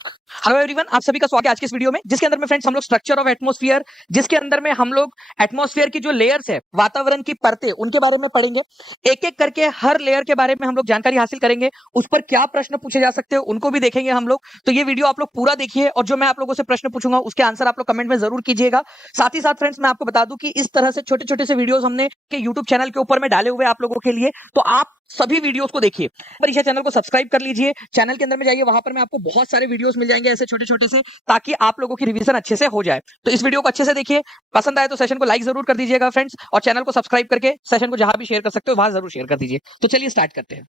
Hello everyone, आप सभी का स्वागत है आज के इस वीडियो में, जिसके अंदर में फ्रेंड्स हम लोग स्ट्रक्चर ऑफ एटमॉस्फेयर, जिसके अंदर में हम लोग एटमॉस्फेयर की जो लेयर्स है, वातावरण की परतें, उनके बारे में पढ़ेंगे। एक एक करके हर लेयर के बारे में हम लोग जानकारी हासिल करेंगे। उस पर क्या प्रश्न पूछे जा सकते हैं उनको भी देखेंगे हम लोग। तो ये वीडियो आप लोग पूरा देखिए, और जो मैं आप लोगों से प्रश्न पूछूंगा उसके आंसर आप लोग कमेंट में जरूर कीजिएगा। साथ ही साथ फ्रेंड्स मैं आपको बता दूं कि इस तरह से छोटे छोटे से वीडियोस हमने यूट्यूब चैनल के ऊपर में डाले हुए आप लोगों के लिए, तो आप सभी वीडियोस को देखिए। परीक्षा चैनल को सब्सक्राइब कर लीजिए, चैनल के अंदर में जाइए, वहां पर में आपको बहुत सारे वीडियोस मिल जाएंगे ऐसे छोटे छोटे से, ताकि आप लोगों की रिवीजन अच्छे से हो जाए। तो इस वीडियो को अच्छे से देखिए, पसंद आए तो सेशन को लाइक जरूर कर दीजिएगा फ्रेंड्स, और चैनल को सब्सक्राइब करके सेशन को जहां भी शेयर कर सकते हो वहां जरूर शेयर कर दीजिए। तो चलिए स्टार्ट करते हैं।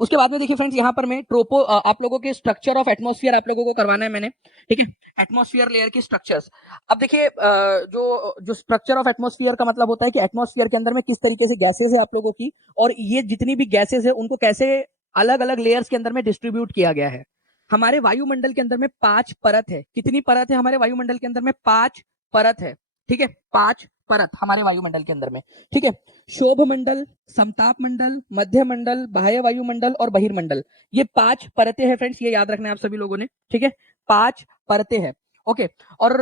उसके बाद में देखिए फ्रेंड्स, यहाँ पर मैं आप लोगों के स्ट्रक्चर ऑफ एटमॉस्फेयर आप लोगों को करवाना है मैंने, ठीक है। एटमॉस्फेयर लेयर की स्ट्रक्चर्स। अब देखिए, जो जो स्ट्रक्चर ऑफ एटमॉस्फेयर का मतलब होता है कि एटमॉस्फेयर के अंदर में किस तरीके से गैसेस है आप लोगों की, और ये जितनी भी गैसेस है उनको कैसे अलग अलग लेयर्स के अंदर में डिस्ट्रीब्यूट किया गया है। हमारे वायुमंडल के अंदर में 5 परत है। कितनी परत है हमारे वायुमंडल के अंदर में? 5 परत है, ठीक है। 5 परत हमारे वायुमंडल के अंदर में, ठीक है। शोभ मंडल, समताप मंडल, मध्य मंडल, बाह्य वायुमंडल और बहिर्मंडल, ये 5 परतें हैं फ्रेंड्स, ये याद रखना है आप सभी लोगों ने, ठीक है। 5 परतें हैं, ओके। और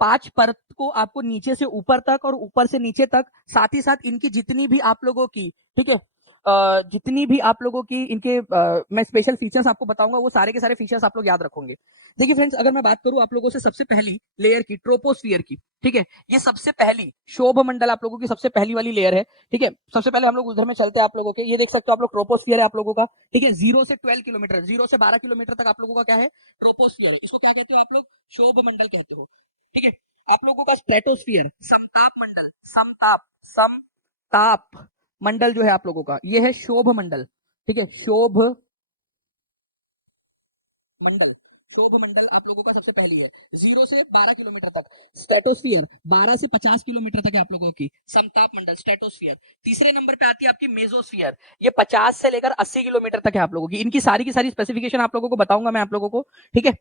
5 परत को आपको नीचे से ऊपर तक और ऊपर से नीचे तक, साथ ही साथ इनकी जितनी भी आप लोगों की, ठीक है, जितनी भी आप लोगों की इनके मैं स्पेशल फीचर्स आपको बताऊंगा, वो सारे के सारे फीचर्स आप लोग याद रखोगे। देखिए फ्रेंड्स, अगर मैं बात करूं आप लोगों से सबसे पहली लेयर की, ट्रोपोस्फियर की, ठीक है, ये सबसे पहली शोभ मंडल आप लोगों की सबसे पहली वाली लेयर है, ठीक है। सबसे पहले हम लोग उधर में चलते हैं आप लोगों के, ये देख सकते हो आप लोग, ट्रोपोस्फियर है आप लोगों का, ठीक है। 0 से 12 किलोमीटर, 0 से 12 किलोमीटर तक आप लोगों का क्या है? ट्रोपोस्फियर। इसको क्या कहते हो आप लोग? शोभ मंडल कहते हो, ठीक है। आप लोगों का स्ट्रेटोस्फियर, समताप मंडल, समताप समताप मंडल जो है आप लोगों का, ये है शोभ मंडल, ठीक है। शोभ मंडल, शोभ मंडल आप लोगों का सबसे पहली है, 0 से 12 किलोमीटर तक। स्ट्रेटोस्फियर 12 से 50 किलोमीटर तक है आप लोगों की, समताप मंडल, स्ट्रेटोस्फियर। तीसरे नंबर पे आती है आपकी मेसोस्फियर, ये 50 से लेकर 80 किलोमीटर तक है आप लोगों की। इनकी सारी की सारी स्पेसिफिकेशन आप लोगों को बताऊंगा मैं आप लोगों को, ठीक है।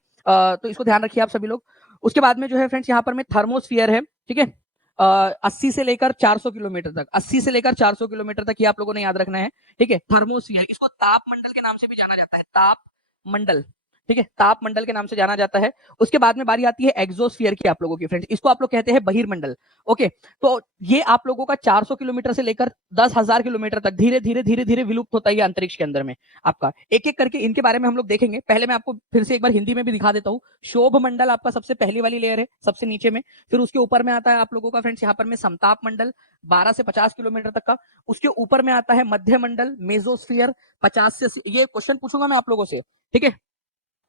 तो इसको ध्यान रखिए आप सभी लोग। उसके बाद में जो है फ्रेंड्स, यहाँ पर में थर्मोस्फियर है, ठीक है। 80 से लेकर 400 किलोमीटर तक, 80 से लेकर 400 किलोमीटर तक ये आप लोगों ने याद रखना है, ठीक है। थर्मोस्फियर, इसको ताप मंडल के नाम से भी जाना जाता है, ताप मंडल, ठीक है, ताप मंडल के नाम से जाना जाता है। उसके बाद में बारी आती है एग्जोस्फीयर की आप लोगों की फ्रेंड्स, इसको आप लोग कहते हैं बहिर्मंडल, ओके। तो ये आप लोगों का 400 किलोमीटर से लेकर 10,000 किलोमीटर तक धीरे धीरे धीरे धीरे विलुप्त होता है अंतरिक्ष के अंदर में आपका। एक एक करके इनके बारे में हम लोग देखेंगे। पहले मैं आपको फिर से एक बार हिंदी में भी दिखा देता हूँ। शोभ मंडल आपका सबसे पहली वाली लेयर है, सबसे नीचे में। फिर उसके ऊपर में आता है आप लोगों का फ्रेंड्स, यहाँ पर में समताप मंडल 12 से 50 किलोमीटर तक का। उसके ऊपर में आता है मध्य मंडल, मेसोस्फियर 50 से, ये क्वेश्चन पूछूंगा मैं आप लोगों से, ठीक है,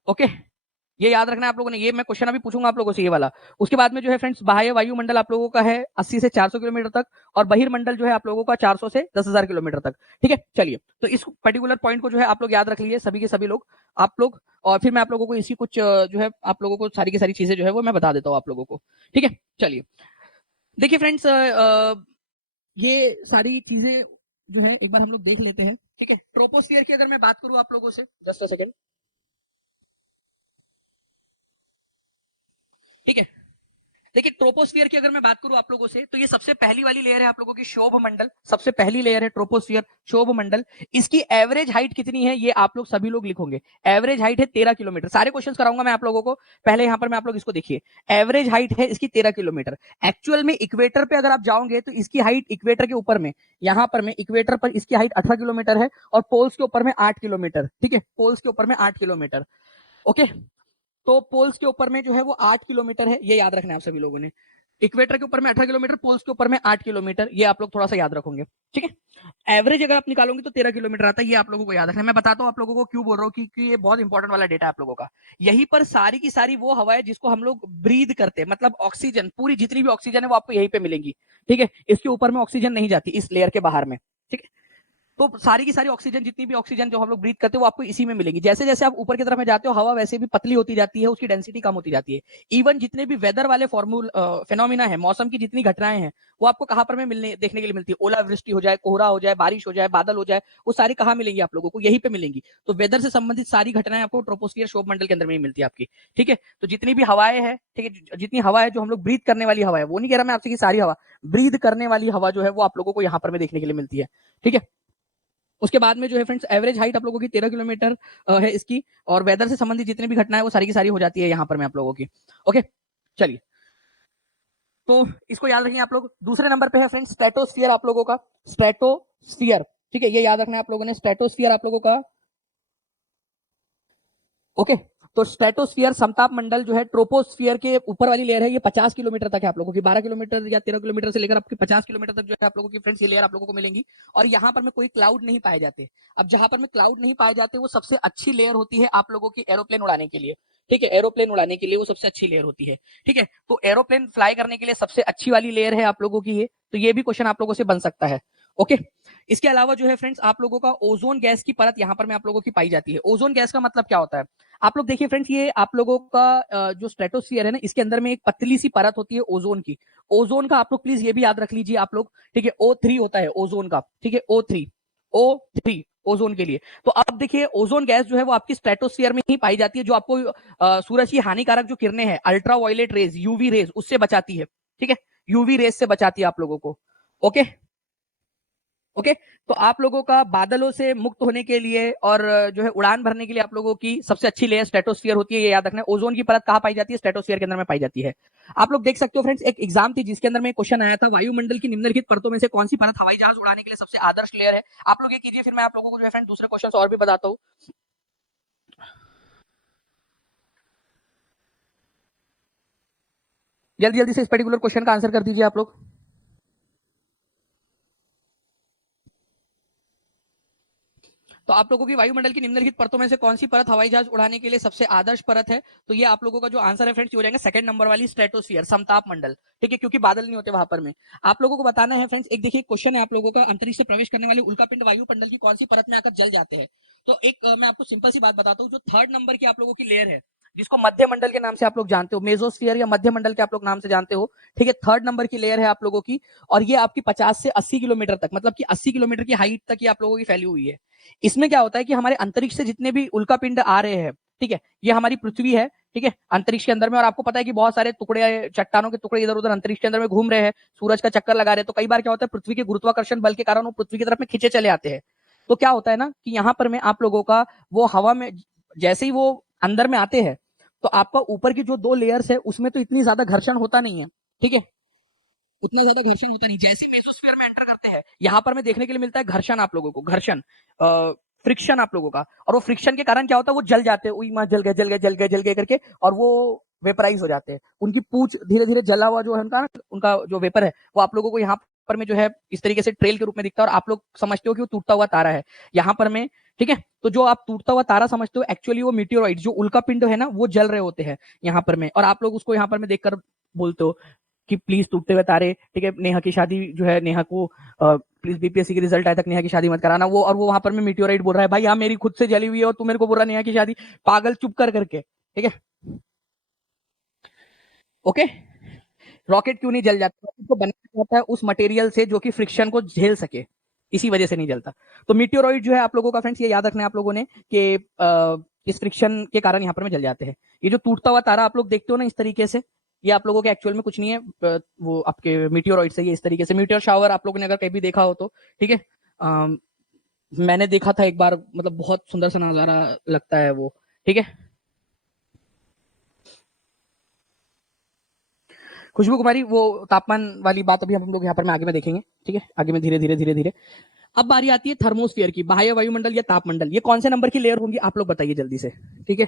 ओके। ये याद रखना है आप लोगों ने, ये मैं क्वेश्चन अभी पूछूंगा आप लोगों से, ये वाला। उसके बाद में जो है फ्रेंड्स, बाह्य वायुमंडल आप लोगों का है 80 से 400 किलोमीटर तक, और बहिर्मंडल जो है आप लोगों का 400 से 10,000 किलोमीटर तक, ठीक है। चलिए, तो इस पर्टिकुलर पॉइंट को जो है आप लोग याद रख लीजिए, सभी के सभी लोग, आप लोग। और फिर मैं आप लोगों को इसी कुछ जो है आप लोगों को सारी की सारी चीजें जो है वो मैं बता देता हूँ आप लोगों को, ठीक है। चलिए, देखिए फ्रेंड्स, ये सारी चीजें जो है एक बार हम लोग देख लेते हैं, ठीक है। ट्रोपोस्फियर की अगर मैं बात करूं आप लोगों से, जस्ट अ सेकेंड, ठीक है। देखिए, ट्रोपोस्फियर की अगर मैं बात करूं आप लोगों से, तो ये सबसे पहली वाली लेयर है आप लोगों की, शोभ मंडल, सबसे पहली लेयर है ट्रोपोस्फियर, शोभ मंडल। इसकी एवरेज हाइट कितनी है ये आप लोग सभी लोग लिखोगे। एवरेज हाइट है 13 किलोमीटर। सारे क्वेश्चंस कराऊंगा मैं आप लोगों को, पहले यहां पर मैं आप लोग इसको देखिए। एवरेज हाइट है इसकी 13 किलोमीटर। एक्चुअल में इक्वेटर पे अगर आप जाओगे तो इसकी हाइट इक्वेटर के ऊपर में, यहां पर में इक्वेटर पर इसकी हाइट 18 किलोमीटर है, और पोल्स के ऊपर में 8 किलोमीटर, ठीक है। पोल्स के ऊपर में 8 किलोमीटर, ओके। तो पोल्स के ऊपर में जो है वो 8 किलोमीटर है, ये याद रखना है आप सभी लोगों ने। इक्वेटर के ऊपर में 18 किलोमीटर, पोल्स के ऊपर में 8 किलोमीटर, ये आप लोग थोड़ा सा याद रखोगे, ठीक है। एवरेज अगर आप निकालोगे तो 13 किलोमीटर आता है, ये आप लोगों को याद रखना है। मैं बताता हूँ आप लोगों को क्यों बोल रहा हूँ, कि ये बहुत इंपॉर्टेंट वाला डेटा है आप लोगों का। यहीं पर सारी की सारी वो हवा है जिसको हम लोग ब्रीद करते हैं, मतलब ऑक्सीजन, पूरी जितनी भी ऑक्सीजन है वो आपको यहीं पे मिलेंगी, ठीक है। इसके ऊपर में ऑक्सीजन नहीं जाती इस लेयर के बाहर में, ठीक है। तो सारी की सारी ऑक्सीजन, जितनी भी ऑक्सीजन जो हम लोग ब्रीथ करते हैं वो आपको इसी में मिलेगी। जैसे जैसे आप ऊपर की तरफ में जाते हो, हवा वैसे भी पतली होती जाती है, उसकी डेंसिटी कम होती जाती है। इवन जितने भी वेदर वाले फॉर्मूल फेनोमिना है, मौसम की जितनी घटनाएं हैं, वो आपको कहां पर में मिलने देखने के लिए मिलती है? ओलावृष्टि हो जाए, कोहरा हो जाए, बारिश हो जाए, बादल हो जाए, वो सारी कहां मिलेंगी आप लोगों को? यहीं पे मिलेंगी। तो वेदर से संबंधित सारी घटनाएं आपको ट्रोपोस्फियर शोभ मंडल के अंदर में ही मिलती है आपकी, ठीक है। तो जितनी भी हवाएं हैं, ठीक है, जितनी हवा है जो हम लोग ब्रीथ करने वाली हवा है, वो नहीं कह रहा मैं आपसे कि सारी हवा, ब्रीथ करने वाली हवा जो है वो आप लोगों को यहाँ पर में देखने के लिए मिलती है, ठीक है। उसके बाद में जो है फ्रेंड्स एवरेज हाइट आप लोगों की 13 किलोमीटर है इसकी, और वेदर से संबंधित जितनी भी घटनाएं वो सारी की सारी हो जाती है यहाँ पर में आप लोगों की। ओके, चलिए, तो इसको याद रखिए आप लोग। दूसरे नंबर पे है फ्रेंड्स स्ट्रेटोस्फियर आप लोगों का, स्ट्रेटोस्फियर, ठीक है, ये याद रखना है आप लोगों ने, स्ट्रेटोस्फियर आप लोगों का। ओके, तो स्ट्रेटोस्फियर समताप मंडल जो है ट्रोपोस्फियर के ऊपर वाली लेयर है, ये 50 किलोमीटर तक है आप लोगों की, 12 किलोमीटर या 13 किलोमीटर से लेकर आपके 50 किलोमीटर तक जो है आप लोगों की फ्रेंड्स ये लेयर आप लोगों को मिलेंगी। और यहाँ पर में कोई क्लाउड नहीं पाए जाते। अब जहां पर में क्लाउड नहीं पाए जाते वो सबसे अच्छी लेयर होती है आप लोगों की एरोप्लेन उड़ाने के लिए, ठीक है, एरोप्लेन उड़ाने के लिए वो सबसे अच्छी लेयर होती है, ठीक है। तो एरोप्लेन फ्लाई करने के लिए सबसे अच्छी वाली लेयर है आप लोगों की ये, तो ये भी क्वेश्चन आप लोगों से बन सकता है। ओके, इसके अलावा जो है फ्रेंड्स आप लोगों का ओजोन गैस की परत यहाँ पर में आप लोगों की पाई जाती है। ओजोन गैस का मतलब क्या होता है, आप लोग देखिए फ्रेंड्स, ये आप लोगों का जो स्ट्रेटोस्फियर है ना, इसके अंदर में एक पतली सी परत होती है ओजोन की। ओजोन का आप लोग प्लीज ये भी याद रख लीजिए आप लोग, ठीक है, O3 होता है ओजोन का, ठीक है, O3 ओजोन के लिए। तो अब देखिए ओजोन गैस जो है वो आपकी स्ट्रेटोस्फियर में ही पाई जाती है, जो आपको सूरज की हानिकारक जो किरणें हैं, ultraviolet rays, UV rays, उससे बचाती है, ठीक है, यूवी रेज से बचाती है आप लोगों को। ओके, ओके, तो आप लोगों का बादलों से मुक्त होने के लिए और जो है उड़ान भरने के लिए आप लोगों की सबसे अच्छी लेयर स्ट्रेटोस्फियर होती है, ये याद रखना है। ओजोन की परत कहां पाई जाती है, स्ट्रेटोस्फियर के अंदर में पाई जाती है। आप लोग देख सकते हो फ्रेंड्स, एक एग्जाम थी जिसके अंदर में क्वेश्चन आया था, वायुमंडल की निम्नलिखित परतों में से कौन सी परत हवाई जहाज उड़ाने के लिए सबसे आदर्श लेयर है। आप लोग ये कीजिए, फिर मैं आप लोगों को जो है फ्रेंड दूसरे क्वेश्चन और भी बताता हूँ। जल्दी जल्दी से इस पर्टिकुलर क्वेश्चन का आंसर कर दीजिए आप लोग। तो आप लोगों की वायुमंडल की निम्नलिखित परतों में से कौन सी परत हवाई जहाज उड़ाने के लिए सबसे आदर्श परत है, तो ये आप लोगों का जो आंसर है फ्रेंड्स, हो जाएगा सेकंड नंबर वाली स्ट्रेटोस्फियर, समताप मंडल, ठीक है, क्योंकि बादल नहीं होते वहां पर में। आप लोगों को बताना है फ्रेंड्स, एक देखिए क्वेश्चन है आप लोगों का, अंतरिक्ष से प्रवेश करने वाले उल्कापिंड वायुमंडल की कौन सी परत में आकर जल जाते हैं। तो एक मैं आपको सिंपल सी बात बताता हूँ, जो थर्ड नंबर की आप लोगों की लेयर है, जिसको मध्य मंडल के नाम से आप लोग जानते हो, मेजोस्फीयर या मध्य मंडल के आप लोग नाम से जानते हो, ठीक है, थर्ड नंबर की लेयर है आप लोगों की। और ये आपकी 50 से 80 किलोमीटर तक, मतलब कि 80 किलोमीटर की हाइट तक ये आप लोगों की फैली हुई है। इसमें क्या होता है कि हमारे अंतरिक्ष से जितने भी उल्कापिंड आ रहे हैं, ठीक है, ये हमारी पृथ्वी है, ठीक है, अंतरिक्ष के अंदर में, और आपको पता है कि बहुत सारे टुकड़े, चट्टानों के टुकड़े इधर उधर अंतरिक्ष के अंदर में घूम रहे हैं, सूरज का चक्कर लगा रहे हैं। तो कई बार क्या होता है, पृथ्वी के गुरुत्वाकर्षण बल के कारण वो पृथ्वी की तरफ में खींचे चले आते हैं। तो क्या होता है ना कि यहाँ पर में आप लोगों का वो हवा में जैसे ही वो अंदर में आते हैं, तो आपका ऊपर की जो दो लेयर्स है उसमें तो इतनी ज्यादा घर्षण होता नहीं है, ठीक है, उतना ज्यादा घर्षण होता नहीं। जैसे मेसोस्फीयर में एंटर करते हैं, यहाँ पर में देखने के लिए मिलता है घर्षण आप लोगों को, घर्षण, फ्रिक्शन आप लोगों का। और वो फ्रिक्शन के कारण क्या होता है, वो जल जाते हैं, उई माँ जल गए जल गए जल गए जल गए करके, और वो वेपराइज हो जाते हैं। उनकी पूछ धीरे धीरे जला हुआ जो है उनका, उनका जो वेपर है वो आप लोगों को यहाँ पर में जो है इस तरीके से ट्रेल के रूप में दिखता है, और आप लोग समझते हो कि वो टूटता हुआ तारा है यहाँ पर में, ठीक है। तो जो आप टूटता हुआ तारा समझते हो, एक्चुअली वो मीटियोराइट, जो उल्का पिंड है ना, वो जल रहे होते हैं यहाँ पर में, और आप लोग उसको यहाँ पर में देखकर बोलते हो कि प्लीज टूटते हुए तारे, ठीक है, नेहा की शादी जो है, नेहा को प्लीज बीपीएससी की रिजल्ट आए तक नेहा की शादी मत कराना, वो, और वो वहां पर में मीटियोराइट बोल रहा है, भाई हाँ मेरी खुद से जली हुई है और तू मेरे को बोल रहा नेहा की शादी, पागल, चुप कर करके, ठीक है। ओके, रॉकेट क्यों नहीं जल जाता, रॉकेट को बनाया जाता है उस मटेरियल से जो कि फ्रिक्शन को झेल सके, इसी वजह से नहीं जलता। तो मीटियोराइट जो है आप लोगों का फ्रेंड्स, ये याद रखना है आप लोगों ने कि इस फ्रिक्शन के कारण यहाँ पर में जल जाते हैं। ये जो टूटता हुआ तारा आप लोग देखते हो ना इस तरीके से, ये आप लोगों के एक्चुअल में कुछ नहीं है, वो आपके मीटियोराइट से, ये इस तरीके से मीटियोर शावर आप लोगों ने अगर कभी देखा हो तो, ठीक है, मैंने देखा था एक बार, मतलब बहुत सुंदर सा नजारा लगता है वो, ठीक है। खुशबू कुमारी, वो तापमान वाली बात अभी हम लोग यहाँ पर में आगे में देखेंगे, ठीक है, आगे में धीरे धीरे धीरे धीरे। अब बारी आती है थर्मोस्फीयर की, बाह्य वायुमंडल या तापमंडल, ये कौन से नंबर की लेयर होंगी आप लोग बताइए जल्दी से, ठीक है,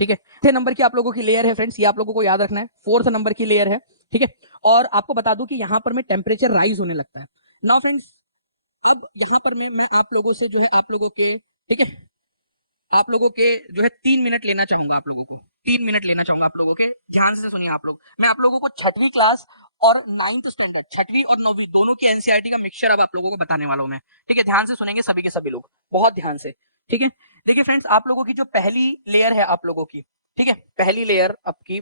ठीक है। चौथे नंबर की आप लोगों की लेयर है फ्रेंड्स, ये आप लोगों को याद रखना है, फोर्थ नंबर की लेयर है, ठीक है। और आपको बता दूं कि यहाँ पर में टेम्परेचर राइज होने लगता है। नाउ फ्रेंड्स, अब यहाँ पर मैं आप लोगों से जो है आप लोगों के, ठीक है, आप लोगों के जो है 3 मिनट लेना चाहूंगा, आप लोगों को 3 मिनट लेना चाहूंगा आप लोगों के, ध्यान से सुनिए आप लोग। मैं आप लोगों को छठवीं क्लास और 9th स्टैंडर्ड, छठवीं और 9वीं दोनों की एनसीईआरटी का मिक्सचर अब आप लोगों को बताने वाला हूं मैं, ठीक है, ध्यान से सुनेंगे सभी के सभी लोग, बहुत ध्यान से, ठीक है। देखिए फ्रेंड्स, आप लोगों की जो पहली लेयर है आप लोगों की, ठीक है, पहली लेयर आपकी,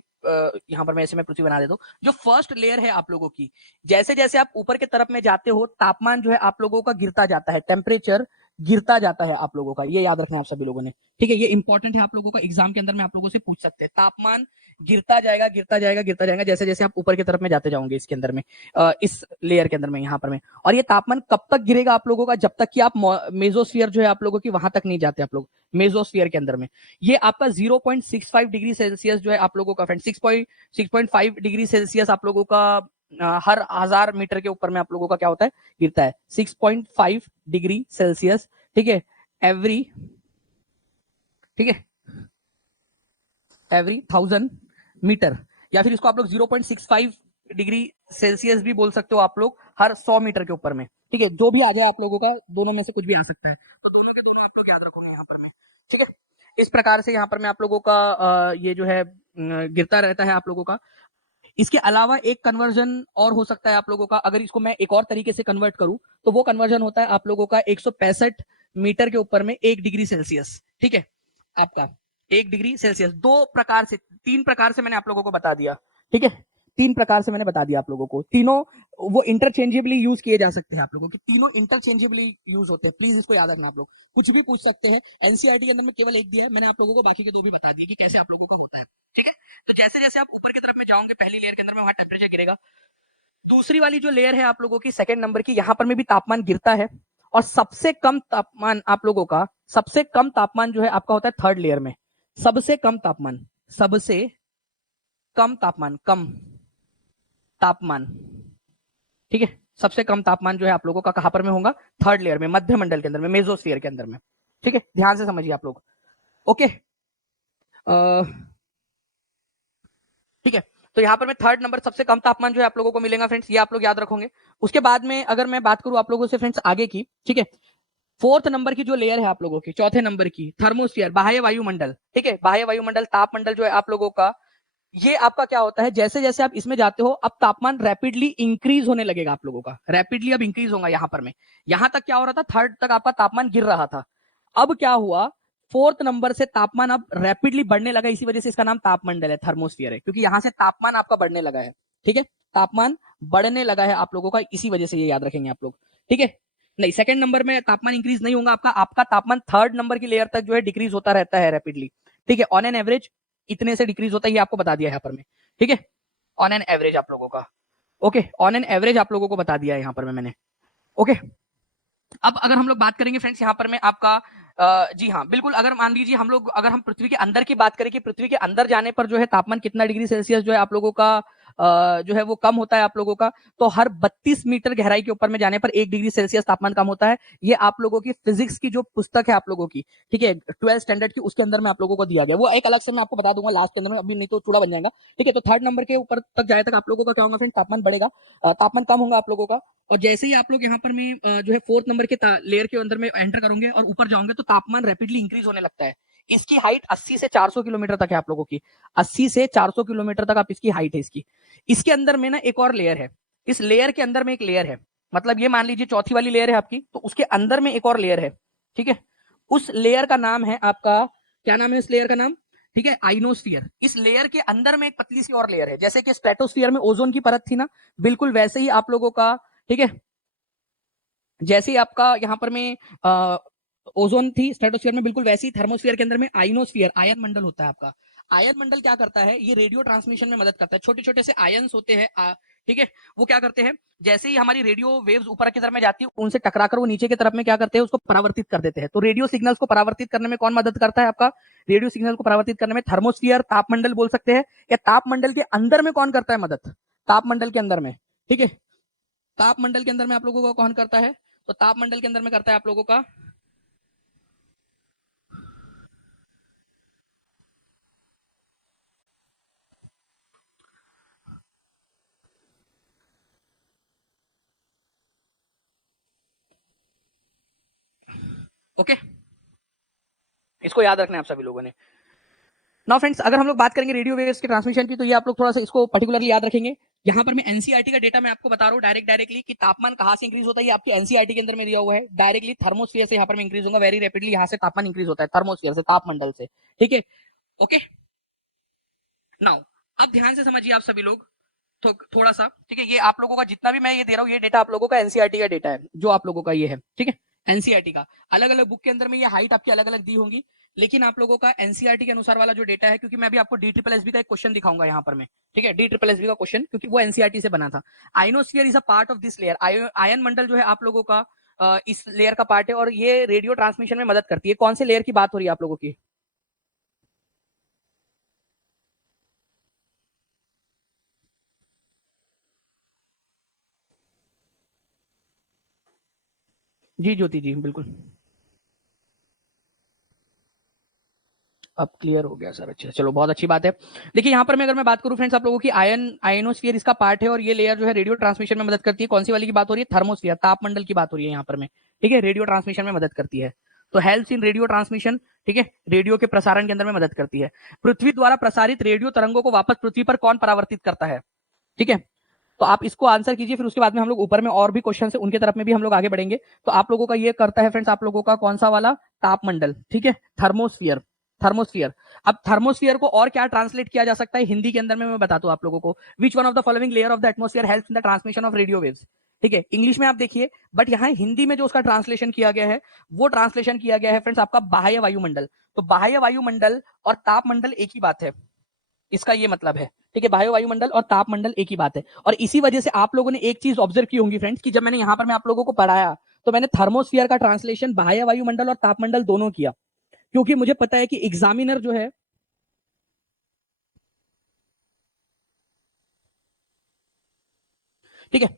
यहाँ पर मैं ऐसे में पृथ्वी बना देता हूँ, जो फर्स्ट लेयर है आप लोगों की, जैसे जैसे आप ऊपर की तरफ में जाते हो तापमान जो है आप लोगों का गिरता जाता है, टेम्परेचर गिरता जाता है आप लोगों का, ये याद रखना है आप सभी लोगों ने, ठीक है। ये इंपॉर्टेंट है आप लोगों का, एग्जाम के अंदर में आप लोगों से पूछ सकते हैं। तापमान गिरता जाएगा गिरता जाएगा गिरता जाएगा जैसे जैसे आप ऊपर की तरफ में जाते जाओगे इसके अंदर में, इस लेयर के अंदर में, यहाँ पर में। और ये तापमान कब तक गिरेगा आप लोगों का, जब तक कि आप मेसोस्फीयर जो है आप लोगों की वहां तक नहीं जाते आप लोग, मेसोस्फीयर के अंदर में। ये आपका 0.65 डिग्री सेल्सियस जो है आप लोगों का फ्रेंड, 6.5 डिग्री सेल्सियस आप लोगों का हर 1000 मीटर के ऊपर में आप लोगों का क्या होता है, गिरता है। 6.5 डिग्री सेल्सियस, ठीक है, एवरी, ठीक है, एवरी 1000 मीटर, या फिर इसको आप लोग 0.65 डिग्री सेल्सियस भी बोल सकते हो आप लोग, हर 100 मीटर के ऊपर में, ठीक है। जो भी आ जाए आप लोगों का, दोनों में से कुछ भी आ सकता है, तो दोनों के दोनों आप लोग याद रखोगे यहाँ पर में, ठीक है। इस प्रकार से यहाँ पर में आप लोगों का ये जो है गिरता रहता है आप लोगों का। इसके अलावा एक कन्वर्जन और हो सकता है आप लोगों का, अगर इसको मैं एक और तरीके से कन्वर्ट करूं, तो वो कन्वर्जन होता है आप लोगों का 165 मीटर के ऊपर में 1 डिग्री सेल्सियस, ठीक है, आपका 1 डिग्री सेल्सियस। दो प्रकार से, तीन प्रकार से मैंने आप लोगों को बता दिया, ठीक है, तीन प्रकार से मैंने बता दिया आप लोगों को। तीनों वो इंटरचेंजेबली यूज किए जा सकते हैं आप लोगों के, तीनों इंटरचेंजेबली यूज होते हैं, प्लीज इसको याद रखना आप लोग। कुछ भी पूछ सकते हैं, एनसीईआरटी के अंदर में केवल एक दिया है, मैंने आप लोगों को बाकी के दो भी बता दिए कि कैसे आप लोगों का होता है, ठीक है। तो जैसे जैसे आप ऊपर की तरफ में जाओगे पहली लेयर के अंदर में, वहां टेम्परेचर गिरेगा। दूसरी वाली जो लेयर है आप लोगों की सेकंड नंबर की, यहां पर में भी तापमान गिरता है। और सबसे कम तापमान आप लोगों का, सबसे कम तापमान जो है आपका होता है थर्ड लेयर में। सबसे कम तापमान, सबसे कम तापमान, कम तापमान, ठीक है, सबसे कम तापमान जो है आप लोगों का कहां पर में होगा, थर्ड लेयर में, मध्य मंडल के अंदर में, मेसोस्फीयर के अंदर में, ठीक है। ध्यान से समझिए आप लोग, ओके, ठीक है। तो यहाँ पर मैं थर्ड नंबर सबसे कम तापमान जो है आप लोगों को मिलेगा फ्रेंड्स, ये आप लोग याद रखोगे। उसके बाद में अगर मैं बात करूं आप लोगों से फ्रेंड्स आगे की, ठीक है, फोर्थ नंबर की जो लेयर है आप लोगों की, चौथे नंबर की, थर्मोस्फीयर, बाह्य वायुमंडल, ठीक है, बाह्य वायुमंडल, तापमंडल जो है आप लोगों का, ये आपका क्या होता है, जैसे जैसे आप इसमें जाते हो अब तापमान रैपिडली इंक्रीज होने लगेगा आप लोगों का, रैपिडली अब इंक्रीज होगा। यहां पर में, यहां तक क्या हो रहा था, थर्ड तक आपका तापमान गिर रहा था, अब क्या हुआ, फोर्थ नंबर से तापमान अब रैपिडली बढ़ने लगा, इसी वजह से इसका नाम तापमंडल है, थर्मोस्फीयर है, क्योंकि यहां से तापमान आपका बढ़ने लगा है, ठीक है, तापमान बढ़ने लगा है आप लोगों का, इसी वजह से ये याद रखेंगे आप लोग, ठीक है। नहीं, सेकंड नंबर में तापमान इंक्रीज नहीं होगा आपका, आपका तापमान थर्ड नंबर की लेयर तक जो है डिक्रीज होता रहता है रैपिडली, ठीक है, ऑन एन एवरेज इतने से डिक्रीज होता है, ये आपको बता दिया यहाँ पर में, ठीक है, ऑन एन एवरेज आप लोगों का, ओके, ऑन एन एवरेज आप लोगों को बता दिया है यहाँ पर में मैंने, ओके। अब अगर हम लोग बात करेंगे फ्रेंड्स यहाँ पर में आपका जी हाँ बिल्कुल, अगर मान लीजिए हम लोग, अगर हम पृथ्वी के अंदर की बात करें कि पृथ्वी के अंदर जाने पर जो है तापमान कितना डिग्री सेल्सियस जो है आप लोगों का जो है वो कम होता है आप लोगों का, तो हर 32 मीटर गहराई के ऊपर में जाने पर 1 डिग्री सेल्सियस तापमान कम होता है। ये आप लोगों की फिजिक्स की जो पुस्तक है आप लोगों की, ठीक है, 12th स्टैंडर्ड की, उसके अंदर में आप लोगों को दिया गया, वो एक अलग से मैं आपको बता दूंगा लास्ट के अंदर में, अभी नहीं तो चूड़ा बन जाएगा, ठीक है। तो थर्ड नंबर के ऊपर तक जाए तक आप लोगों का क्या होगा फ्रेंड, तापमान बढ़ेगा, तापमान कम होगा आप लोगों का। और जैसे ही आप लोग यहाँ पर में जो है फोर्थ नंबर के लेयर के अंदर में एंटर करोगे और ऊपर जाओगे तो तापमान रैपिडली इंक्रीज होने लगता है। इसकी हाइट 80 से 400 किलोमीटर तक है आप लोगों की, 80 से 400 किलोमीटर तक आप इसकी हाइट है इसकी। इसके अंदर में ना एक और लेयर है, इस लेयर के अंदर में एक लेयर है, मतलब ये मान लीजिए चौथी वाली लेयर है आपकी, तो उसके अंदर में एक और लेयर है, ठीक है। उस लेयर का नाम है आपका, क्या नाम है इस लेयर का नाम, ठीक है, आइनोस्फीयर। इस लेयर के अंदर में एक पतली सी और लेयर है, जैसे कि स्ट्रेटोस्फीयर में ओजोन की परत थी ना, बिल्कुल वैसे ही आप लोगों का, ठीक है, जैसे ही आपका यहाँ पर में ओजोन थी स्ट्रेटोस्फीयर में, बिल्कुल वैसे ही थर्मोस्फीयर के अंदर में आइनोस्फीयर, आयन मंडल होता है आपका। आयन मंडल क्या करता है, ये रेडियो ट्रांसमिशन में मदद करता है, छोटे छोटे से आयंस होते हैं, ठीक है, वो क्या करते हैं, जैसे ही हमारी रेडियो वेव्स ऊपर की तरफ में जाती है, उनसे टकराकर वो नीचे की तरफ में क्या करते हैं, उसको परावर्तित कर देते हैं। तो रेडियो सिग्नल्स को परावर्तित करने में कौन मदद करता है आपका, रेडियो सिग्नल को परावर्तित करने में थर्मोस्फीयर, तापमंडल बोल सकते हैं, या तापमंडल के अंदर में कौन करता है मदद, तापमंडल के अंदर में, ठीक है, तापमंडल के अंदर में आप लोगों को कौन करता है, तो तापमंडल के अंदर में करता है आप लोगों का, ओके, इसको याद रखना है आप सभी लोगों ने। नाउ फ्रेंड्स, अगर हम लोग बात करेंगे रेडियो वेव्स के ट्रांसमिशन की, तो ये आप लोग थोड़ा सा इसको पर्टिकुलरली याद रखेंगे। यहाँ पर मैं एनसीईआरटी का डेटा मैं आपको बता रहा हूँ डायरेक्टली कि तापमान कहाँ से इंक्रीज होता है, ये आपकी एनसीईआरटी के अंदर में दिया हुआ है, डायरेक्टली थर्मोस्फीयर से यहाँ पर इंक्रीज होगा वेरी रैपिडली, यहाँ से तापमान इंक्रीज होता है थर्मोस्फीयर से, तापमंडल से, ठीक है, ओके। नाउ अब ध्यान से समझिए आप सभी लोग, थोड़ा सा, ठीक है, ये आप लोगों का जितना भी मैं ये दे रहा हूँ, ये डेटा आप लोगों का एनसीईआरटी का डेटा है, जो आप लोगों का ये है, ठीक है, एनसीईआरटी का अलग अलग बुक के अंदर में ये हाइट आपकी अलग अलग दी होंगी, लेकिन आप लोगों का एनसीईआरटी के अनुसार वाला जो डेटा है, क्योंकि मैं भी आपको DSSB का एक क्वेश्चन दिखाऊंगा यहाँ पर मैं, ठीक है, DSSB का क्वेश्चन, क्योंकि वो एनसीईआरटी से बना था। Ionosphere is a part of this layer. आयन मंडल जो है आप लोगों का इस लेयर का पार्ट है और ये रेडियो ट्रांसमिशन में मदद करती है। कौन से लेयर की बात हो रही है आप लोगों की? जी ज्योति जी, बिल्कुल अब क्लियर हो गया सर। अच्छा, चलो बहुत अच्छी बात है। देखिए यहाँ पर मैं अगर मैं बात करूं फ्रेंड्स आप लोगों की, आयनोस्फीयर इसका पार्ट है और ये लेयर जो है रेडियो ट्रांसमिशन में मदद करती है। कौन सी वाली की बात हो रही है? थर्मोस्फीयर, तापमंडल की बात हो रही है यहाँ पर में, ठीक है, रेडियो ट्रांसमिशन में मदद करती है। तो हेल्प्स इन रेडियो ट्रांसमिशन, ठीक है, रेडियो के प्रसारण के अंदर में मदद करती है। पृथ्वी द्वारा प्रसारित रेडियो तरंगों को वापस पृथ्वी पर कौन परावर्तित करता है? ठीक है, तो आप इसको आंसर कीजिए, फिर उसके बाद में हम लोग ऊपर में और भी क्वेश्चन है उनके तरफ में भी हम लोग आगे बढ़ेंगे। तो आप लोगों का ये करता है फ्रेंड्स, आप लोगों का कौन सा वाला? तापमंडल, ठीक है, थर्मोस्फियर। थर्मोस्फियर, अब थर्मोस्फियर को और क्या ट्रांसलेट किया जा सकता है हिंदी के अंदर में, मैं बताता हूं आप लोगों को। Which one of the following layer of the atmosphere helps in the transmission of radio waves? ठीक है, इंग्लिश में आप देखिए, बट यहाँ हिंदी में जो उसका ट्रांसलेशन किया गया है, वो ट्रांसलेशन किया गया है फ्रेंड्स आपका बाह्य वायुमंडल। तो बाह्य वायुमंडल और तापमंडल एक ही बात है, इसका ये मतलब है, ठीक है, बाह्य वायुमंडल और तापमंडल एक ही बात है। और इसी वजह से आप लोगों ने एक चीज ऑब्जर्व की होंगी फ्रेंड्स, कि जब मैंने यहां पर मैं आप लोगों को पढ़ाया, तो मैंने थर्मोस्फियर का ट्रांसलेशन बाह्य वायुमंडल और तापमंडल दोनों किया, क्योंकि मुझे पता है कि एग्जामिनर जो है, ठीक है,